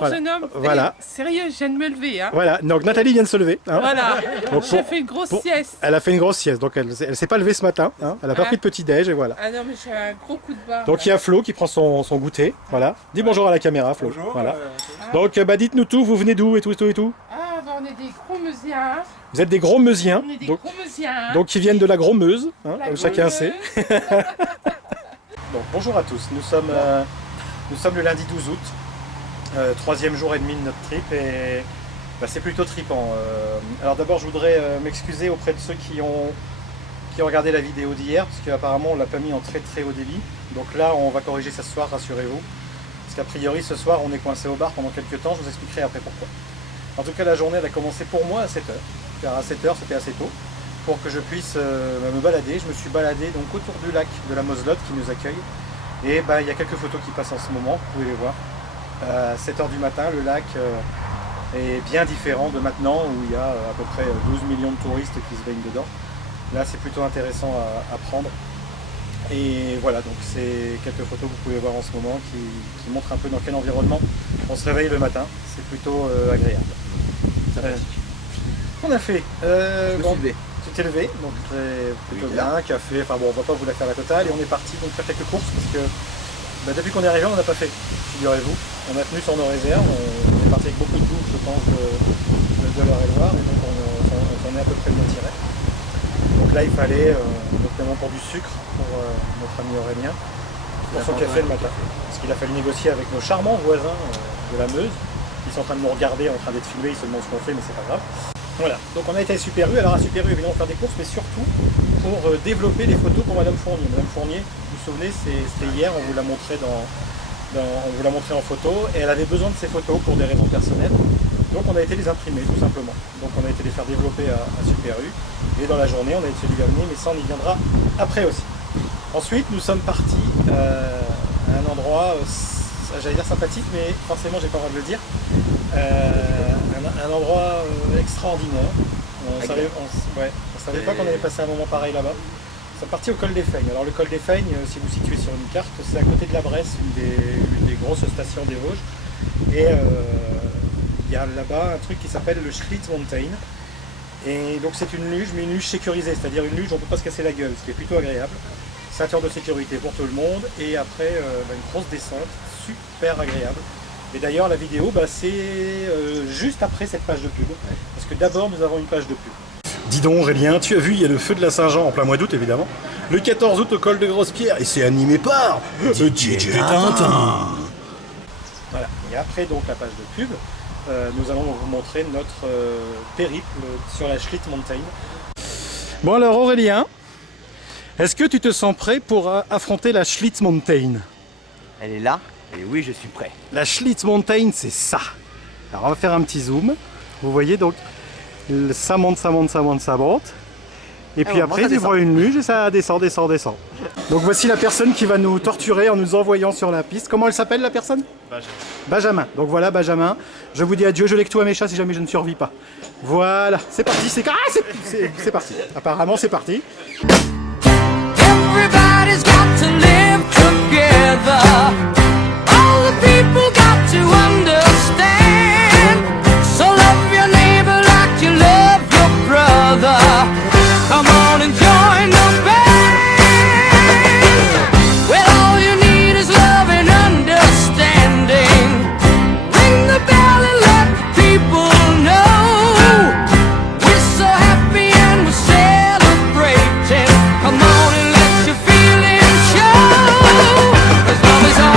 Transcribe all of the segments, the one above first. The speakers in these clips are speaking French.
Bonjour voilà. jeune homme. Voilà. Sérieux, je viens de me lever. Hein. Voilà, donc Nathalie vient de se lever. Hein. Voilà, Donc, j'ai fait une grosse sieste. Elle a fait une grosse sieste, donc elle s'est pas levée ce matin. Hein. Elle a pas pris de petit-déj et voilà. Ah non, mais j'ai un gros coup de barre. Donc il y a Flo qui prend son goûter. Voilà. Dis bonjour à la caméra, Flo. Bonjour. Voilà. Donc dites-nous tout, vous venez d'où et tout. Ah, bah on est des gros meusiens. Vous êtes des gros meusiens. On est des Donc, gros meusiens. donc qui viennent de la Gros-Meuse, hein, La comme chacun sait. Gros-Meuse. Donc bonjour à tous, nous sommes le lundi 12 août, troisième jour et demi de notre trip et bah, c'est plutôt trippant. Alors d'abord je voudrais m'excuser auprès de ceux qui ont regardé la vidéo d'hier, parce qu'apparemment on l'a pas mis en très très haut débit. Donc là on va corriger ça ce soir, rassurez-vous. Parce qu'a priori ce soir on est coincé au bar pendant quelques temps, je vous expliquerai après pourquoi. En tout cas la journée elle a commencé pour moi à 7h, car à 7h c'était assez tôt. Pour que je puisse me balader. Je me suis baladé donc autour du lac de la Moselotte qui nous accueille. Et bah, il y a quelques photos qui passent en ce moment, vous pouvez les voir. À 7h du matin, le lac est bien différent de maintenant où il y a à peu près 12 millions de touristes qui se baignent dedans. Là c'est plutôt intéressant à prendre. Et voilà, donc c'est quelques photos que vous pouvez voir en ce moment qui montrent un peu dans quel environnement on se réveille le matin. C'est plutôt agréable. Qu'on a fait Tu t'es levé, donc plutôt bien, café, enfin bon on va pas vous la faire la totale et on est parti donc faire quelques courses parce que bah, depuis qu'on est arrivé on n'en a pas fait, figurez-vous. On a tenu sur nos réserves, on est parti avec beaucoup de goût je pense de l'heure et loire et donc on s'en est à peu près bien tiré. Donc là il fallait notamment pour du sucre pour notre ami Aurélien, pour son café le matin. Parce qu'il a fallu négocier avec nos charmants voisins de la Meuse. Ils sont en train de nous regarder, en train d'être filmés, ils se demandent ce qu'on fait mais c'est pas grave. Voilà, donc on a été à Super U, alors à Super U évidemment faire des courses, mais surtout pour développer les photos pour Madame Fournier. Madame Fournier, vous vous souvenez, c'était hier, on vous l'a montré on vous l'a montré en photo, et elle avait besoin de ces photos pour des raisons personnelles. Donc on a été les imprimer tout simplement. Donc on a été les faire développer à Super U, et dans la journée on a été les amener, mais ça on y viendra après aussi. Ensuite nous sommes partis à un endroit, j'allais dire sympathique, mais forcément j'ai pas le droit de le dire. Un endroit extraordinaire. On savait pas qu'on allait passer un moment pareil là-bas. Nous sommes partis au col des Feignes. Alors le col des Feignes, si vous situez sur une carte, c'est à côté de la Bresse, une des grosses stations des Vosges. Et il y a là-bas un truc qui s'appelle le Schlitz Mountain. Et donc c'est une luge, mais une luge sécurisée, c'est-à-dire une luge où on ne peut pas se casser la gueule, ce qui est plutôt agréable. Ceinture de sécurité pour tout le monde et après une grosse descente, super agréable. Et d'ailleurs la vidéo c'est juste après cette page de pub, parce que d'abord nous avons une page de pub. Dis donc Aurélien, tu as vu, il y a le feu de la Saint-Jean en plein mois d'août évidemment, le 14 août au col de Grosse-Pierre, et c'est animé par DJ Tintin. Voilà, et après donc la page de pub, nous allons vous montrer notre périple sur la Schlitz Mountain. Bon alors Aurélien, est-ce que tu te sens prêt pour affronter la Schlitz Mountain? Elle est là, et oui, je suis prêt. La Schlitz Mountain, c'est ça. Alors on va faire un petit zoom. Vous voyez donc, ça monte. Et puis après, tu prends une luge et ça descend. Donc voici la personne qui va nous torturer en nous envoyant sur la piste. Comment elle s'appelle la personne? Benjamin. Donc voilà Benjamin. Je vous dis adieu, je lègue tout à mes chats si jamais je ne survis pas. Voilà, c'est parti, c'est parti. Apparemment c'est parti. Everybody's got to live together. All the people got to understand. So love your neighbor like you love your brother. Come on and join the band. Well, all you need is love and understanding. Ring the bell and let the people know. We're so happy and we're celebrating. Come on and let your feelings show. 'Cause love is all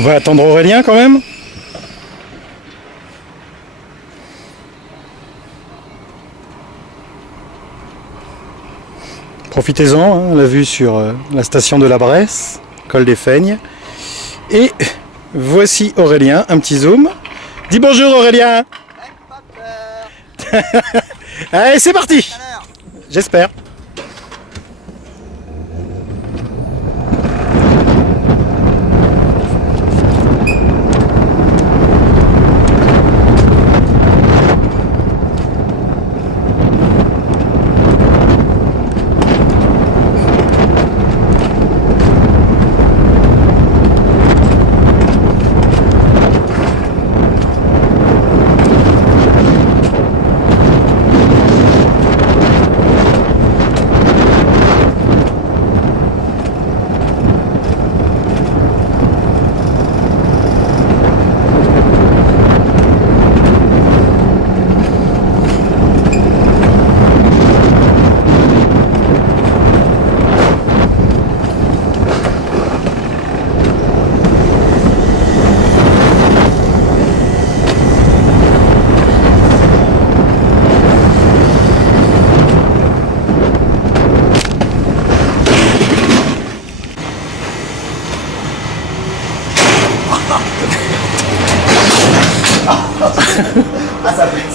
On va attendre Aurélien quand même. Profitez-en, hein, la vue sur la station de la Bresse, col des Feignes. Et voici Aurélien, un petit zoom. Dis bonjour Aurélien. Allez, c'est parti. J'espère.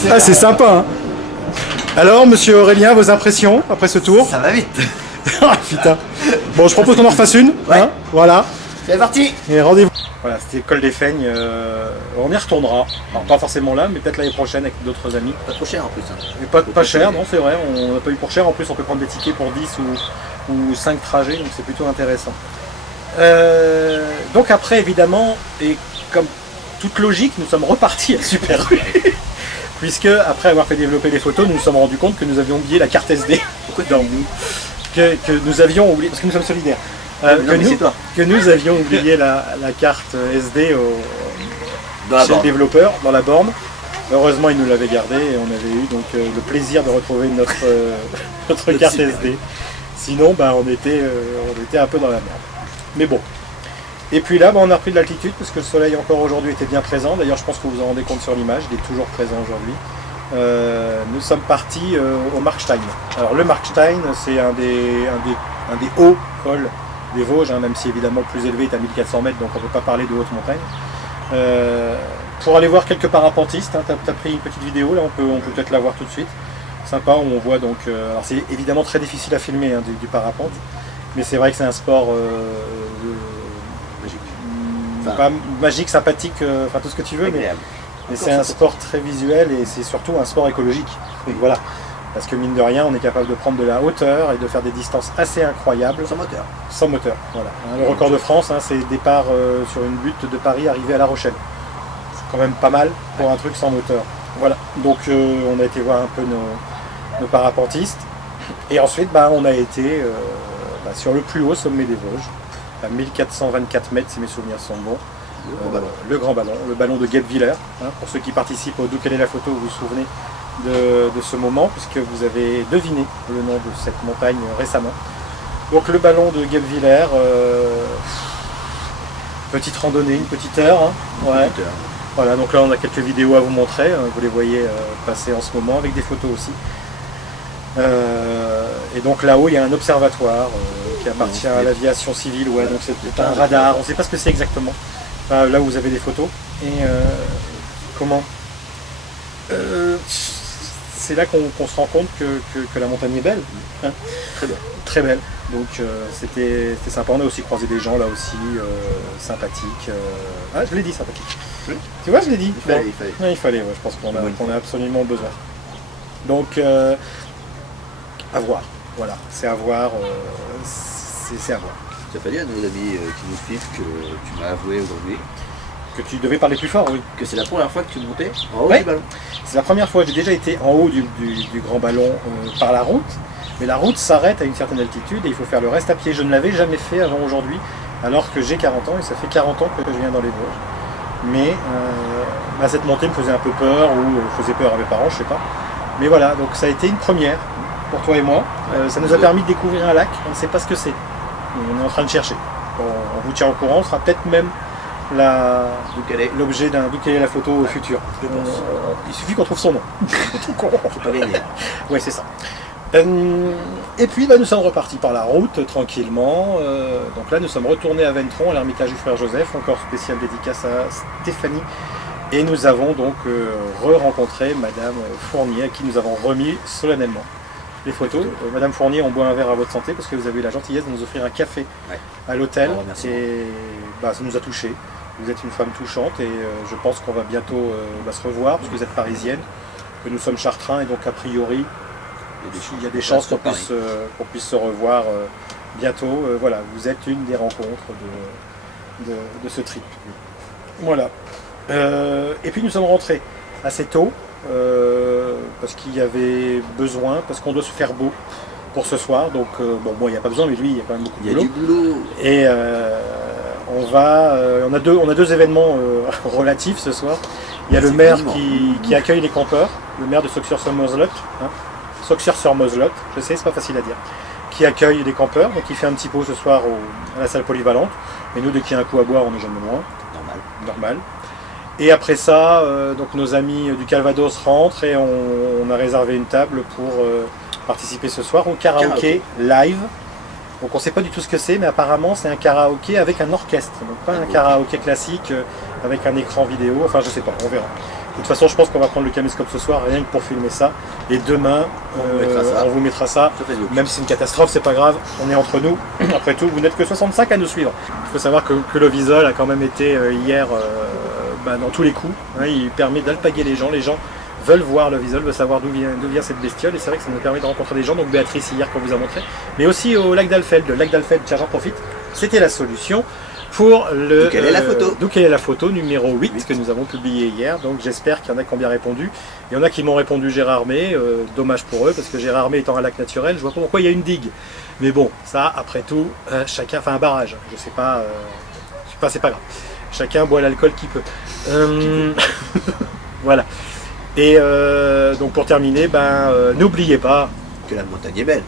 Ah, c'est sympa, hein. Alors, monsieur Aurélien, vos impressions après ce tour? Ça va vite. Ah, putain. Bon, je propose qu'on en refasse une. Ouais. Hein, voilà. C'est parti. Et rendez-vous. Voilà, c'était Col des Feignes. On y retournera. Alors, pas forcément là, mais peut-être l'année prochaine avec d'autres amis. Pas trop cher en plus. Hein. Mais pas cher, non, c'est vrai. On n'a pas eu pour cher. En plus, on peut prendre des tickets pour 10 ou 5 trajets, donc c'est plutôt intéressant. Donc après, évidemment, et comme toute logique, nous sommes repartis à Super U. Puisque, après avoir fait développer les photos, nous nous sommes rendus compte que nous avions oublié la carte SD. Pourquoi que nous avions oublié, parce que nous sommes solidaires, que nous avions oublié la carte SD chez le développeur, dans la borne. Heureusement, il nous l'avait gardée et on avait eu donc le plaisir de retrouver notre carte SD. Sinon, on était un peu dans la merde. Mais bon. Et puis là, on a repris de l'altitude parce que le soleil encore aujourd'hui était bien présent. D'ailleurs, je pense que vous vous en rendez compte sur l'image, il est toujours présent aujourd'hui. Nous sommes partis au Markstein. Alors le Markstein, c'est un des hauts cols des Vosges, hein, même si évidemment le plus élevé est à 1400 mètres, donc on ne peut pas parler de haute montagne. Pour aller voir quelques parapentistes, hein, tu as pris une petite vidéo, là on peut peut-être la voir tout de suite. Sympa, où on voit donc... alors c'est évidemment très difficile à filmer, hein, du parapente, mais c'est vrai que c'est un sport... pas magique, sympathique, enfin tout ce que tu veux, mais c'est un sport très visuel et c'est surtout un sport écologique. Donc voilà, parce que mine de rien, on est capable de prendre de la hauteur et de faire des distances assez incroyables. Sans moteur. Sans moteur, voilà. Le record de France, hein, c'est départ sur une butte de Paris arrivé à La Rochelle. C'est quand même pas mal pour un truc sans moteur. Voilà, donc on a été voir un peu nos parapentistes et ensuite on a été sur le plus haut sommet des Vosges. À 1424 mètres si mes souvenirs sont bons, le grand ballon, le ballon de Guebwiller, hein, pour ceux qui participent au D'où quelle est la photo, vous vous souvenez de ce moment, puisque vous avez deviné le nom de cette montagne récemment. Donc le ballon de Guebwiller, petite randonnée, une petite heure, hein, ouais. Voilà, donc là on a quelques vidéos à vous montrer, hein, vous les voyez passer en ce moment, avec des photos aussi. Et donc là-haut il y a un observatoire qui appartient à l'aviation civile, ouais, donc c'est un radar, on ne sait pas ce que c'est exactement. Enfin, là où vous avez des photos. Et comment c'est là qu'on se rend compte que la montagne est belle. Hein, très belle. Très belle. Donc c'était sympa, on a aussi croisé des gens là aussi, sympathiques. Ah, je l'ai dit, sympathique. Oui. Tu vois, je l'ai dit. Il fallait. Ouais, il fallait, ouais, je pense qu'on a absolument besoin. Donc à voir, voilà, c'est à voir, c'est à voir. Tu as pas dit à nos amis qui nous suivent que tu m'as avoué aujourd'hui que tu devais parler plus fort, oui. Que c'est la première fois que tu montais en haut du ballon. C'est la première fois, j'ai déjà été en haut du grand ballon par la route, mais la route s'arrête à une certaine altitude et il faut faire le reste à pied. Je ne l'avais jamais fait avant aujourd'hui, alors que j'ai 40 ans et ça fait 40 ans que je viens dans les Vosges. Mais cette montée me faisait un peu peur, ou faisait peur à mes parents, je sais pas. Mais voilà, donc ça a été une première pour toi et moi. Ça nous a permis de découvrir un lac, on ne sait pas ce que c'est. On est en train de chercher. On vous tient au courant, on sera peut-être même D'où qu'elle est. l'objet d'où quelle est la photo au futur. Je pense. Il suffit qu'on trouve son nom. Tout con. Faut pas gagner. Ouais, c'est ça. Et puis nous sommes repartis par la route tranquillement. Donc là nous sommes retournés à Ventron, à l'Ermitage du Frère Joseph, encore spéciale dédicace à Stéphanie. Et nous avons donc re-rencontré Madame Fournier, à qui nous avons remis solennellement les photos. Madame Fournier, on boit un verre à votre santé parce que vous avez eu la gentillesse de nous offrir un café à l'hôtel. Oh, merci. Et ça nous a touchés. Vous êtes une femme touchante et je pense qu'on va bientôt se revoir parce que vous êtes parisienne, que nous sommes chartrains et donc a priori il y a des chances qu'on puisse se revoir bientôt. Voilà, vous êtes une des rencontres de ce trip. Voilà. Et puis nous sommes rentrés assez tôt parce qu'il y avait besoin, parce qu'on doit se faire beau pour ce soir. Donc moi il n'y a pas besoin, mais lui il y a quand même beaucoup de boulot. Il y a du boulot. Et on a deux événements relatifs ce soir. Il y a le maire qui accueille les campeurs, le maire de Sauxières-sur-Moselotte, Sauxières-sur-Moselotte, je sais, c'est pas facile à dire, qui accueille les campeurs, donc il fait un petit pot ce soir à la salle polyvalente. Mais nous, dès qu'il y a un coup à boire, on n'est jamais loin. Normal. Et après ça, donc nos amis du Calvados rentrent et on a réservé une table pour participer ce soir au karaoké live. Donc on ne sait pas du tout ce que c'est, mais apparemment c'est un karaoké avec un orchestre. Donc pas un karaoké classique avec un écran vidéo, enfin je sais pas, on verra. De toute façon je pense qu'on va prendre le caméscope ce soir, rien que pour filmer ça. Et demain, on vous mettra ça. Même si c'est une catastrophe, c'est pas grave, on est entre nous. Après tout, vous n'êtes que 65 à nous suivre. Il faut savoir que le Visol a quand même été hier dans tous les coups. Il permet d'alpaguer les gens veulent voir le Visol, veulent savoir d'où vient cette bestiole, et c'est vrai que ça nous permet de rencontrer des gens, donc Béatrice hier qu'on vous a montré, mais aussi au lac d'Alfeld. Le lac d'Alfeld, tiens j'en profite, c'était la solution pour le... D'où quelle est la photo. D'où quelle est la photo numéro 8 que nous avons publié hier, donc j'espère qu'il y en a qui ont bien répondu. Il y en a qui m'ont répondu Gérardmer, dommage pour eux, parce que Gérardmer étant un lac naturel, je vois pas pourquoi il y a une digue. Mais bon, ça après tout, chacun, enfin un barrage, je sais pas, c'est pas grave. Chacun boit l'alcool qu'il peut. Voilà. Et donc pour terminer, n'oubliez pas que la montagne est belle.